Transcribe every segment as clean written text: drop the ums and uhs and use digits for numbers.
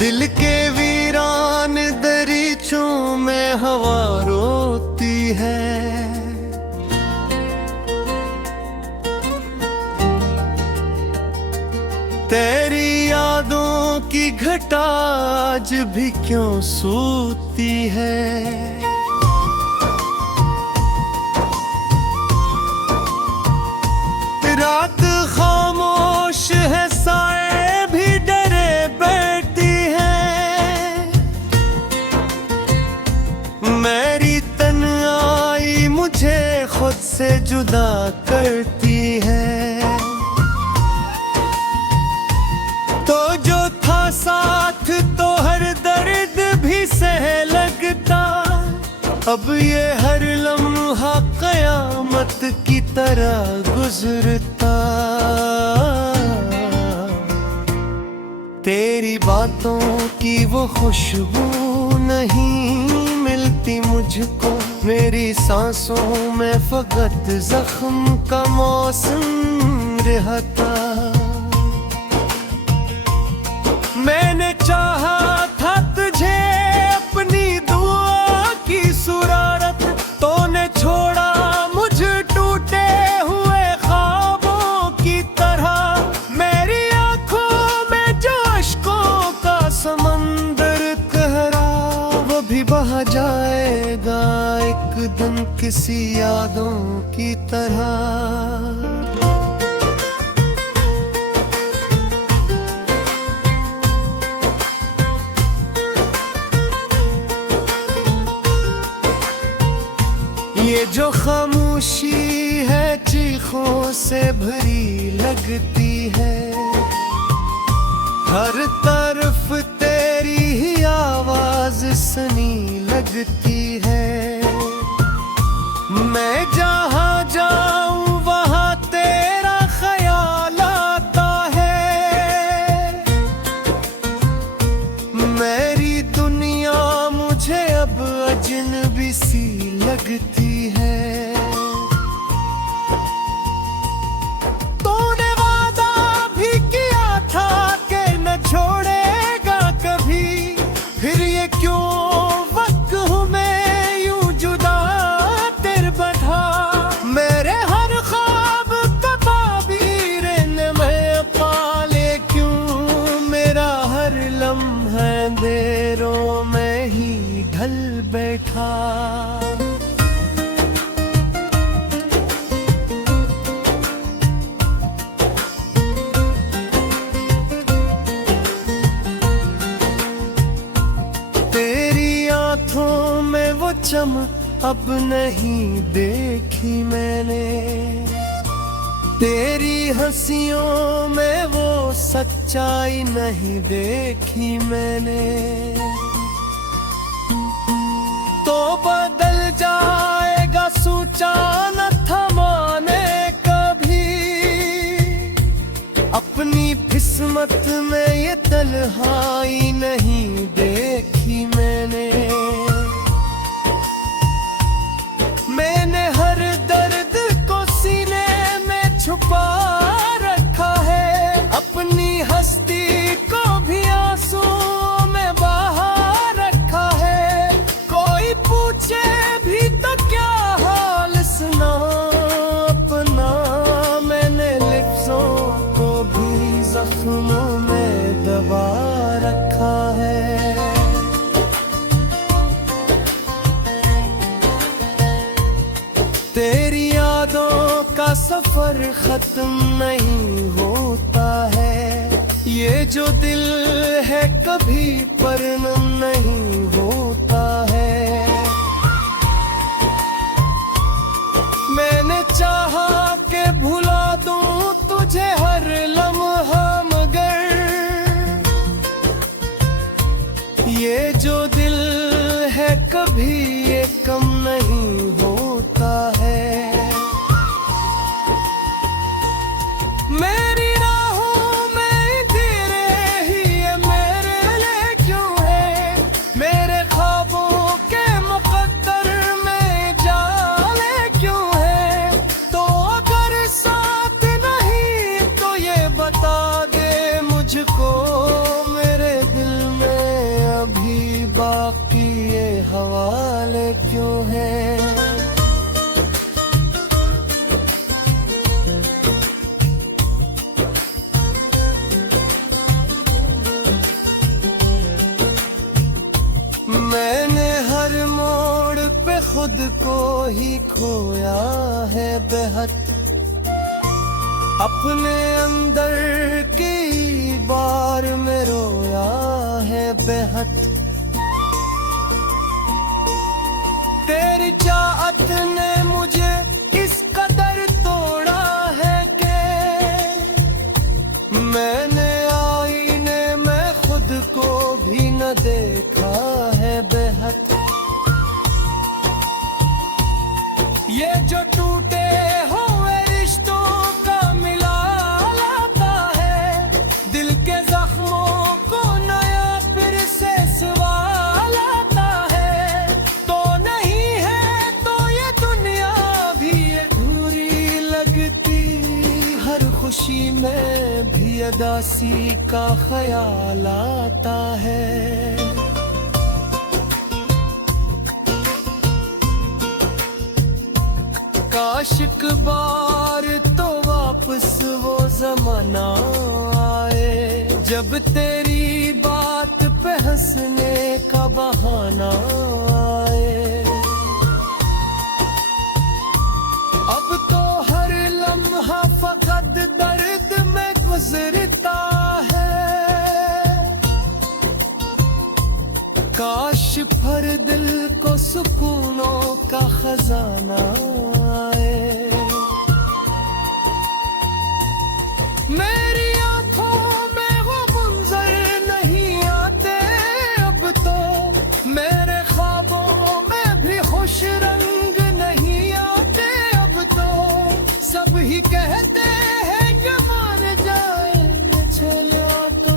दिल के वीरान दरीचों में हवा रोती है। तेरी यादों की घटा आज भी क्यों सूती है। रात खामोश है, साए भी डरे बैठी है। मेरी तन्हाई मुझे खुद से जुदा करती है। तो जो था साथ तो हर दर्द भी सह लगता, अब ये हर लम्हा कयामत की तरह गुजरता। तेरी बातों की वो खुशबू नहीं मिलती मुझको, मेरी सांसों में फकत जख्म का मौसम रहता। मैंने चाहा था तुझे अपनी दुआ की सुरारत, तूने छोड़ा मुझे टूटे हुए ख्वाबों की तरह। मेरी आंखों में जो अश्कों का समंदर गहरा, वो भी बहा जाएगा एक दिन किसी यादों की तरह। ये जो खामोशी है चीखों से भरी लगती है, हर तरफ तेरी ही आवाज सुनी लगती है। मैं जहाँ जाऊं वहाँ तेरा ख्याल आता है। मेरी दुनिया मुझे अब अजनबी सी लगती है। तूने वादा भी किया था कि न छोड़ेगा कभी, फिर ये क्यों वक्त हूँ मैं यूं जुदा तेरे बैठा। मेरे हर ख्वाब का ताबीर न मैं पाले क्यों, मेरा हर लम्हा अंधेरों में ही ढल बैठा। में वो चमक अब नहीं देखी मैंने, तेरी हंसियों में वो सच्चाई नहीं देखी मैंने। तो बदल जाएगा सोचा न था माने कभी, अपनी किस्मत में ये तन्हाई नहीं देखी मैंने। मैंने हर दर्द को सीने में छुपा रखा है, अपनी हस्ती को भी आंसुओं में बहा रखा है। कोई पूछे भी तो क्या हाल सुना अपना, मैंने लिफ्ज़ों को भी जख्मों में दबा रखा है। तेरी यादों का सफर खत्म नहीं होता है, ये जो दिल है कभी परनम नहीं होता है। मैंने चाहा कि भुला दूं तुझे हर लम्हा, मगर ये जो दिल है कभी ये कम नहीं होता है। मेरी राहों में तेरे ही ये मेरे लिए क्यों है, खुद को ही खोया है बेहद, अपने अंदर की बार में रोया है बेहद। तेरी चाहत ने मुझे इस कदर तोड़ा है कि मैंने आईने में खुद को भी न देखा है बेहद। ये जो टूटे हुए रिश्तों का मिला लाता है, दिल के जख्मों को नया फिर से सवाल आता है। तो नहीं है तो ये दुनिया भी अधूरी लगती, हर खुशी में भी अदासी का ख्याल आता है। काश एक बार तो वापस वो जमाना आए, जब तेरी बात पे हंसने का बहाना आए। अब तो हर लम्हा फकत दर्द में गुजरता है, काश पर दिल को सुकूनों का खजाना आए। मेरी आंखों में वो मंजर नहीं आते अब तो, मेरे ख्वाबों में भी खुश रंग नहीं आते अब तो। सब ही कहते हैं कि मान जाए चला तो,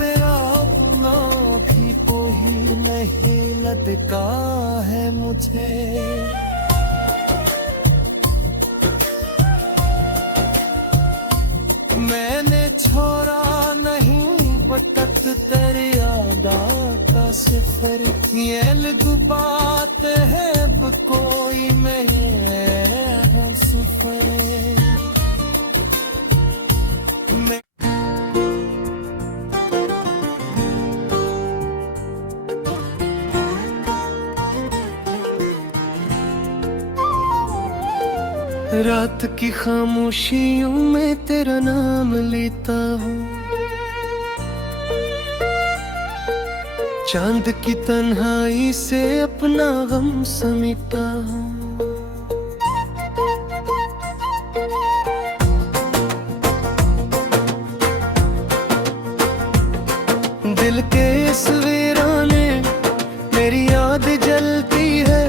मेरा अपना भी कोई नहीं लगता है मुझे। मैंने छोड़ा नहीं बतत तेरी यादा का सफर, ये अलग बात है अब कोई मेरा सफर। रात की खामोशियों में तेरा नाम लेता हूँ, चांद की तन्हाई से अपना गम समेटा हूँ। दिल के इस वीराने मेरी याद जलती है,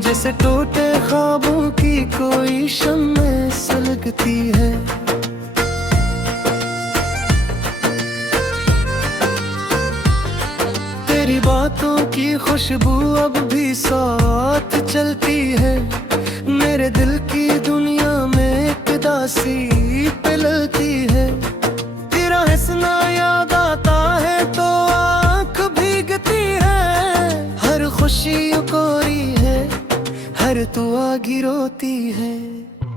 जैसे टूटे ख्वाबों की कोई शम्मे सुलगती है। तेरी बातों की खुशबू अब भी साथ चलती है, मेरे दिल की दुनिया में एक दासी पिलती है। तेरा हंसना याद आता है तो आँख भीगती है, हर खुशी कोरी है, हर तू आगी रोती है।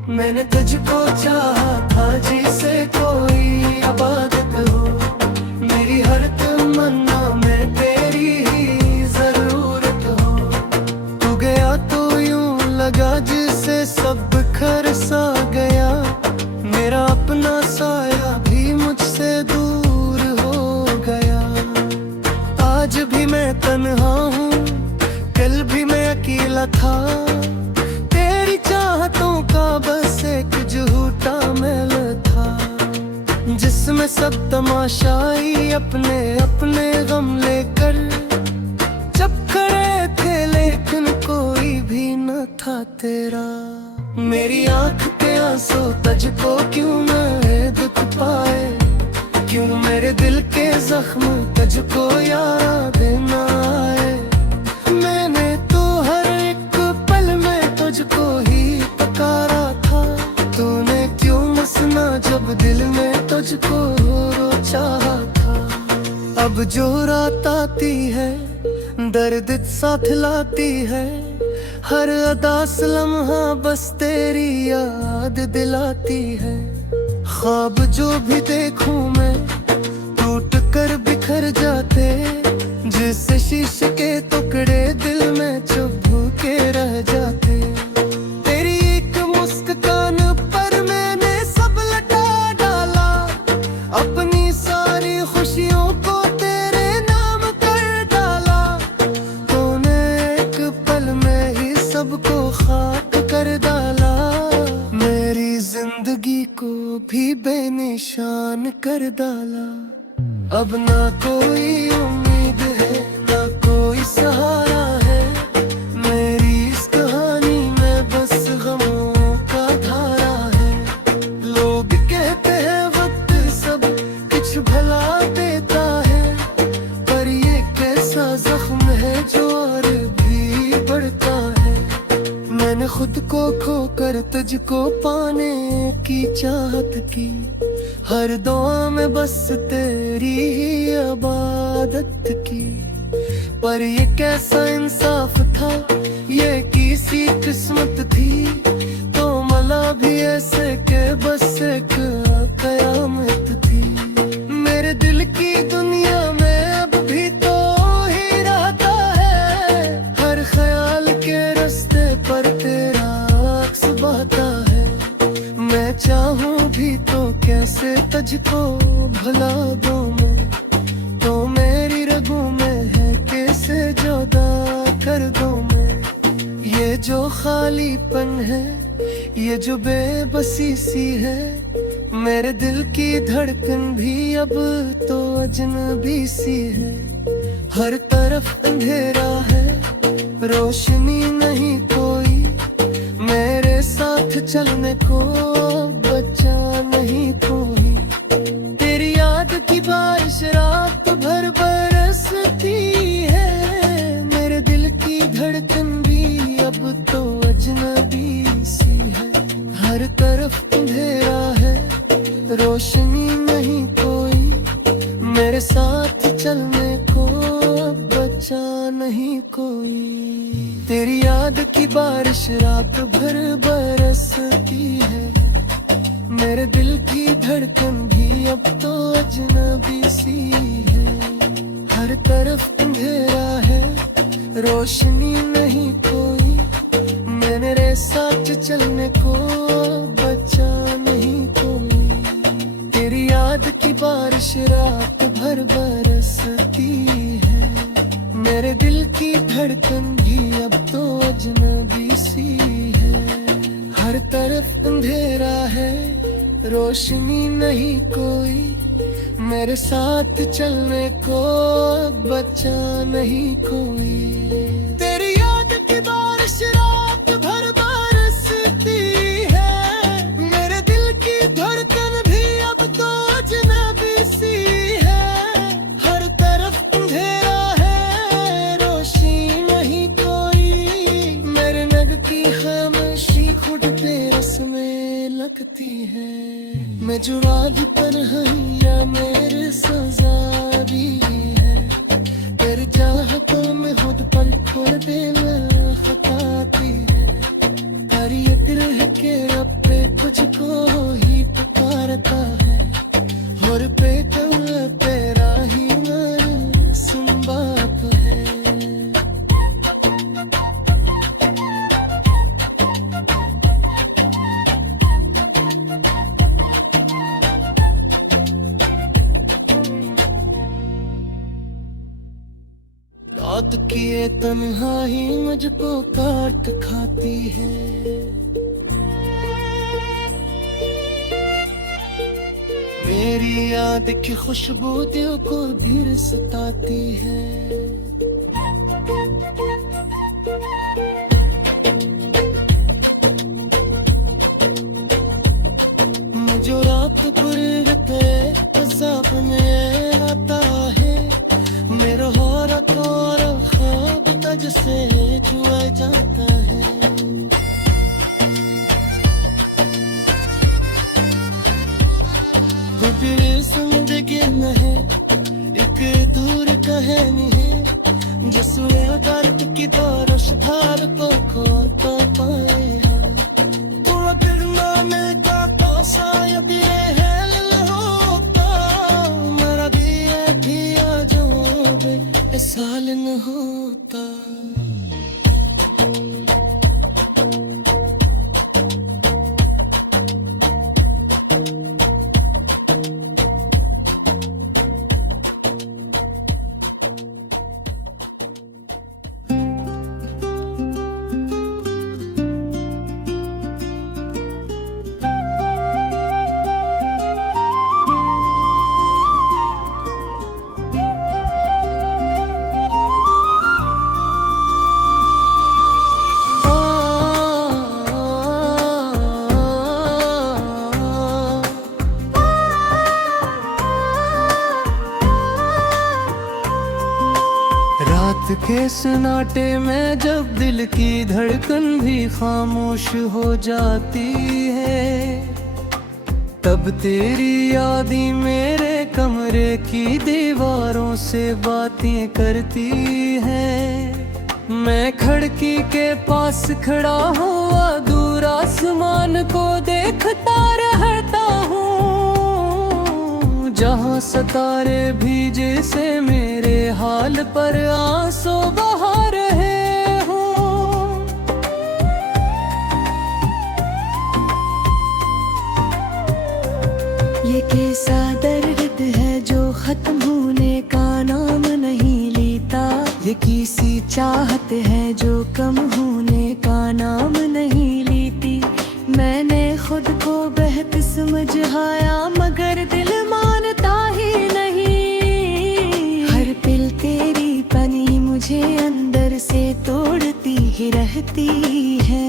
मैंने तुझको चाहा था जिसे कोई इबादत हो, मेरी हर तमन्ना में तेरी ही जरूरत हो। तू गया तो यूं लगा जिसे सब बिखर सा गया, मेरा अपना साया भी मुझसे दूर हो गया। आज भी मैं तन्हा हूँ, कल भी मैं अकेला था, तेरी चाहतों का बस एक झूठा मेल था, जिसमें सब तमाशाई अपने अपने गम लेकर जब खड़े थे, लेकिन कोई भी न था तेरा। मेरी आंख के आंसू तुझको क्यों न दुख पाए, क्यों मेरे दिल के जख्म तुझको याद न आए। मैंने तो हर एक पल में तुझको ही पुकारा था, तूने क्यों न सुना जब दिल में तुझको रो चाहा था। अब जो रात आती है दर्द साथ लाती है, हर अदास लम्हा बस तेरी याद दिलाती है। ख्वाब जो भी देखूं मैं टूट कर बिखर जाते, जिस शीशे के टुकड़े दिल में चुभ दफन कर डाला। अब ना कोई उम्मीद है, ना कोई सहारा है, मेरी इस कहानी में बस गमों का धारा है। लोग कहते हैं वक्त सब कुछ भला देता है, पर ये कैसा जख्म है जो और भी बढ़ता है। मैंने खुद को खोकर तुझको पाने की चाहत की, हर दुआ में बस तेरी ही इबादत की। पर ये कैसा इंसाफ था, ये किसी किस्मत थी, तो मला भी ऐसे के बस एक कयामत थी। मेरे दिल की दुनिया में अब भी तो ही रहता है, हर ख्याल के रास्ते पर तेरा अक्स बहता है। मैं चाहूं भी तो कैसे तुझको भुला दूं मैं, तो मेरी रगों में है कैसे जुदा कर दूं मैं। ये जो खालीपन है, ये जो बेबसी सी है, मेरे दिल की धड़कन भी अब तो अजनबी सी है। हर तरफ अंधेरा है, रोशनी नहीं कोई, मेरे साथ चलने को बचा नहीं कोई। तेरी याद की बारिश रात भर बरसती है, मेरे दिल की धड़कन भी अब तो अजनबी सी है। हर तरफ अंधेरा है, रोशनी नहीं कोई, मेरे साथ चलने को बचा नहीं कोई। तेरी याद की बारिश रात भर बरसती है, मेरे दिल की धड़कन भी अब तो अजनबी सी है। हर तरफ अंधेरा है, रोशनी नहीं कोई, मेरे साथ चलने को बचा नहीं कोई। तेरी याद की बारिश रात भर बरसती है, मेरे दिल की धड़कन भी अब तो अजनबी सी है। हर तरफ अंधेरा है, रोशनी नहीं कोई, मेरे साथ चलने को बचा नहीं कोई। तेरी याद की बारिश रात भर बरसती है, मेरे दिल की धड़कन भी अब तो अजनबी सी है। हर तरफ अंधेरा है, रोशनी नहीं कोई, मेरे नग की खामोशी खुद पे रस में लगती है। मैं जुड़ा भी पर हैया मेरे सजा भी है, तेरे चाहतों में खुद पल खोल देना खताती है। हर ये दिल है के रब पे तुझको ही पुकारता है, और पे तेरा ही मासूम बाप है। रात की ये तन्हाई मुझको काट खाती है, मेरी याद की खुशबू दिल को भी सताती है। मुझे रात पूरे पे अज़ाब में आता है, मेरा हारा कोरा ख्वाब तज से छुआ जाता है। दिल जिंदगी में है एक दूर कहानी है, जिसमें दर्द की बारिश धार को खोता पाए है। पूरा दिल में का तो शायद ये है होता, मेरा भी आ जो बे साल न होता। रात के सन्नाटे में जब दिल की धड़कन भी खामोश हो जाती है, तब तेरी यादें मेरे कमरे की दीवारों से बातें करती हैं। मैं खिड़की के पास खड़ा हुआ दूर आसमान को देखता रहता हूँ, जहाँ सितारे भीजे से मेरे हाल पर आंसू बहा रहे हों। ये कैसा दर्द है जो खत्म होने का नाम नहीं लेता, ये किसी चाहत है जो कम होने का नाम नहीं लेती। मैंने खुद को बेहद समझाया मगर दिल मानता ही नहीं। हर पल तेरी पनी मुझे अंदर से तोड़ती ही रहती है।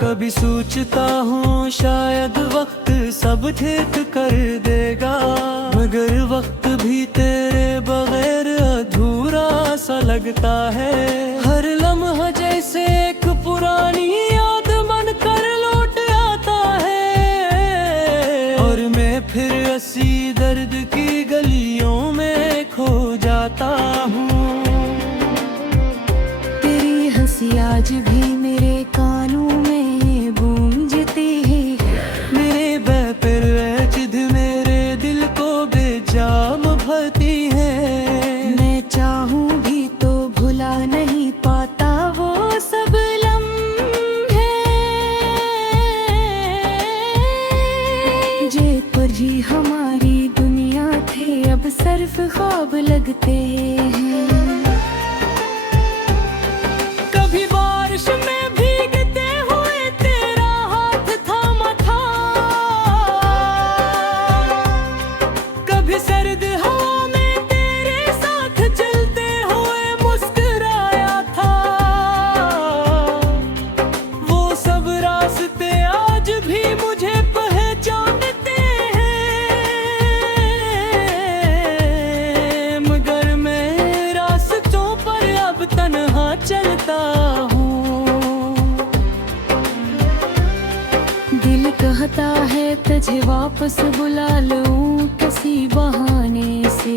कभी सोचता हूँ शायद वक्त सब ठीक कर देगा, मगर वक्त भी तेरे बगैर अधूरा सा लगता है। हर लम्हा जैसे एक पुरानी याद मन कर लौट आता है, और मैं फिर ऐसी दर्द की गलियों में खो जाता हूँ। तेरी हंसी आज भी मेरे कानों में गूंजती है, मेरे बेपैर जिद मेरे दिल को बेजाम भरती है। मैं चाहूं भी तो भुला नहीं पाता वो सब लम्हे, जे पर ही हमारी दुनिया थे अब सिर्फ ख्वाब लगते हैं। कभी बारिश में भीगते हुए तेरा हाथ थामा था, कभी सर्द हवा में तेरे साथ चलते हुए मुस्कुराया था। वो सब रास्ते आज भी मुझे पहचानते हैं, मगर मैं रास्तों पर अब तन्हा चलता हूँ। दिल कहता है तुझे वापस बुला लूं किसी बहाने से,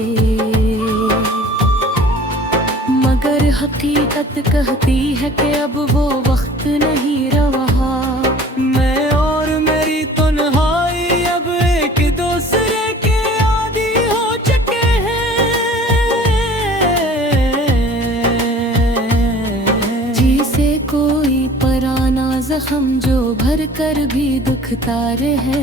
मगर हकीकत कहती है कि अब वो वक्त नहीं रहा। मैं और मेरी तन्हाई अब एक दूसरे के आदी हो चुके हैं। जिसे कोई पराना जख्म जो भर कर भी दुखता रहे।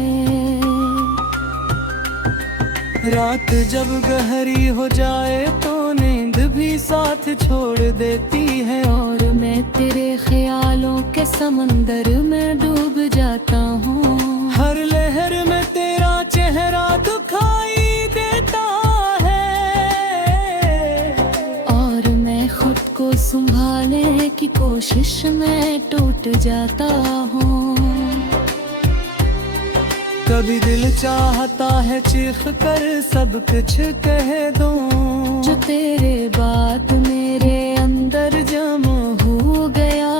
रात जब गहरी हो जाए तो नींद भी साथ छोड़ देती है, और मैं तेरे ख्यालों के समंदर में डूब जाता हूँ। हर लहर में तेरा चेहरा दिखाई देता है, और मैं खुद को संभालने की कोशिश में टूट जाता हूँ। कभी दिल चाहता है चीख कर सब कुछ कह दूं, जो तेरे बाद मेरे अंदर जमा हो गया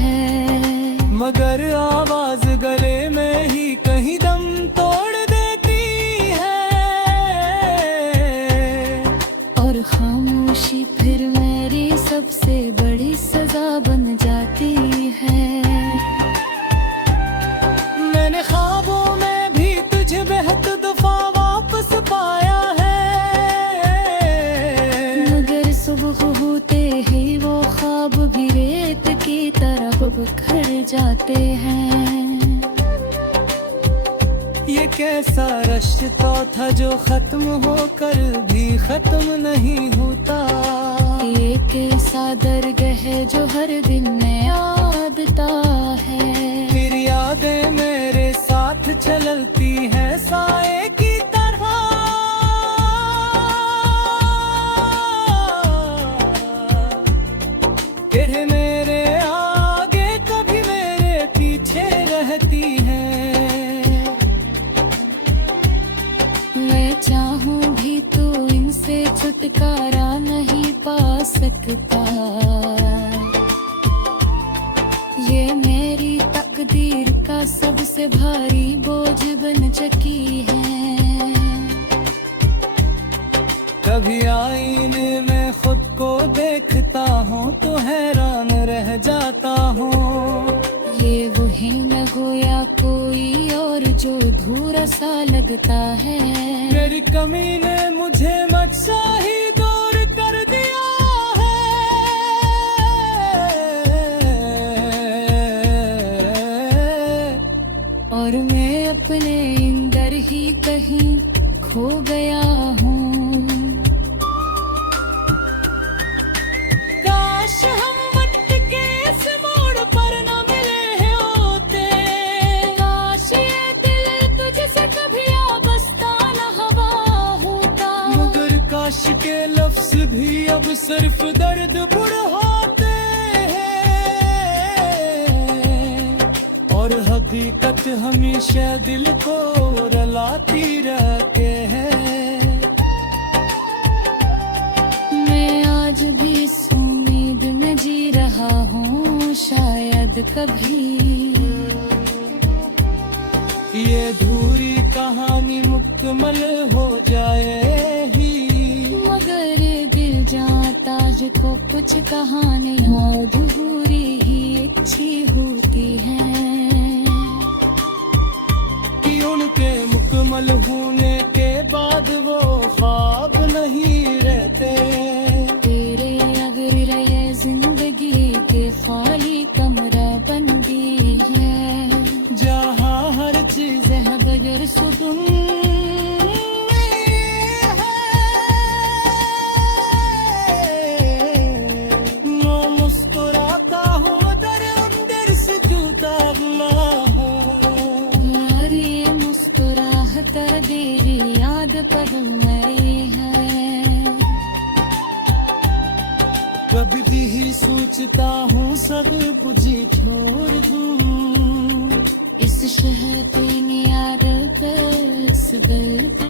है, मगर आवाज गले में ही कहीं दम तोड़ देती है। और खामोशी फिर मेरी सबसे बड़ी सजा बन जाती है। मैंने ख्वाबों में भी तुझे बेहद दफा वापस पाया है, मगर सुबह होते ही वो ख्वाब भी रेत की तरफ बिखर जाते हैं। ये कैसा रिश्ता था जो खत्म होकर भी खत्म नहीं होता। ये कैसा दरगह है जो हर दिन यादता है। फिर यादें मेरे साथ चलती है साए की तरह, फिर मेरे आगे कभी मेरे पीछे रहती है। छुटकारा नहीं पा सकता। ये मेरी तकदीर का सबसे भारी बोझ बन चुकी है। कभी आईने में खुद को देखता हूँ तो हैरान रह जाता हूँ। ये वही न गोया कोई और जो अधूरा सा लगता है। मेरी कमी ने मुझे मुझसे ही दूर कर दिया है और मैं अपने अंदर ही कहीं खो गया हूँ। काश हम भटके इस मोड़ पर न मिले होते। काश ये दिल तुझसे कभी आबस्ता न हवा होता। मगर काश के लफ्ज भी अब सिर्फ दर्द बढ़ाते हैं और हकीकत हमेशा दिल को रुलाती रहते हैं। मैं आज भी इस उम्मीद में जी रहा हूँ, शायद कभी ये धूरी कहानी मुकम्मल हो जाए ही। मगर दिल जानता को कुछ कहानियाँ अधूरी ही अच्छी होती हैं। कि उनके मुकम्मल होने के बाद वो ख्वाब नहीं रहते। तेरे अगर ये जिंदगी के खाली कमरा बन गई है, जहाँ हर चीज जहाँ बगैर सुकून मुस्कुराता हूँ दर अंदर से टूटा हुआ है। यार ये मुस्कुराहट तेरी याद पर मरी है। कभी भी सोचता हूँ सब कुछ छोड़ दूँ। इस शहर पे यार इस दिल पे